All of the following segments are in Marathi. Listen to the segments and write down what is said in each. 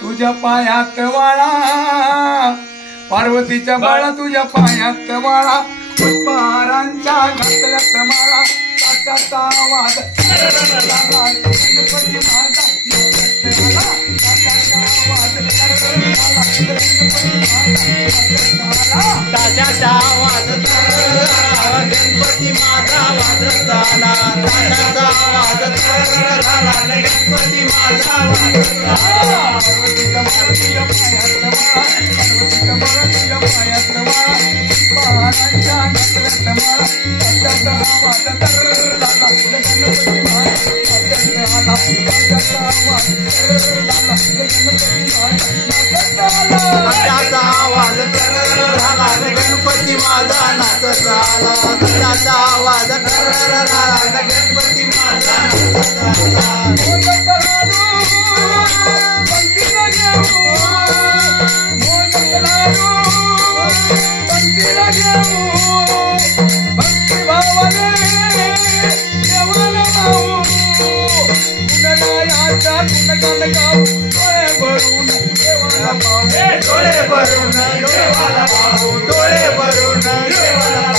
तुझ्या पायात वाळा पार्वतीच्या बाळा तुझ्या पायात वाळा पुष्पहारांच्या घातल्यात माळा तात्याचा आवाज गणपती माझा तात्याचा आवाज गणपती माझा वाजत आला तात्याचा आवाज गणपती माझा वाजत आला पार्वतीच्या बाळा तुझ्या पायात वाळा पुष्पहारांच्या घातल्यात माळा तात्याचा आवाज गणपती माझा तात्याचा आवाज तात्याचा आवाज झाला गणपती माझा नाचत आला तात्याचा आवाज झाला गणपती माझा नाचत डोळे भरून देवाला पाहू डोळे भरून देवाला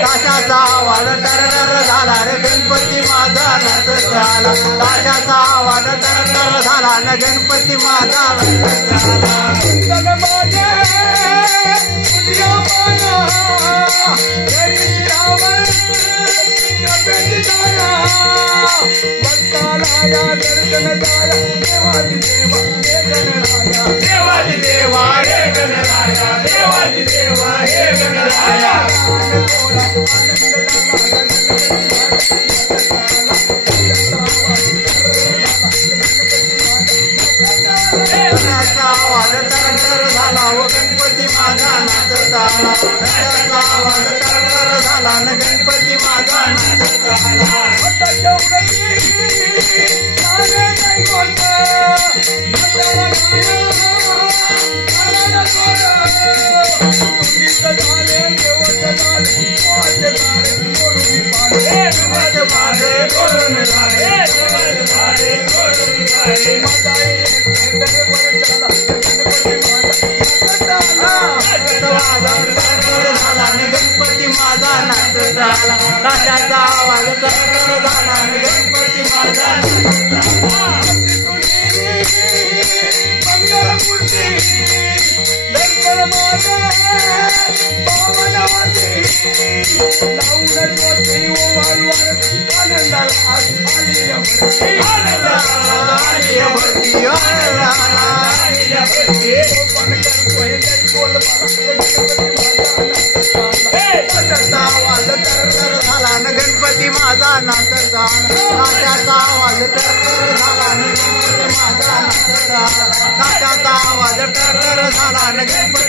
ताशाचा आवाज टरटर झाला रे गणपती माझा नाचत झाला ताशाचा आवाज टरटर झाला न गणपती माझा नाचत देवादी देवा हे गणराया देवादी देवा हे गणराया आवाज टरटर झाला व गणपती माझा नाचत आला आवाज टरटर झाला न गणपती माझा नाचत आला गणपती माझा नाचत आला ताशाचा आवाज झाला गणपती माझा मंगलमूर्ती दर्शन माझे पावनवती लावून ज्योती ओवाळवर आनंदाला आली भरती पण करतोय तरी बोल आवाज तर झाला न गणपती माझा नाचत तात्याचा आवाज तर झाला न गणपती माझा नाचत तात्याचा आवाज तर झाला न गणपती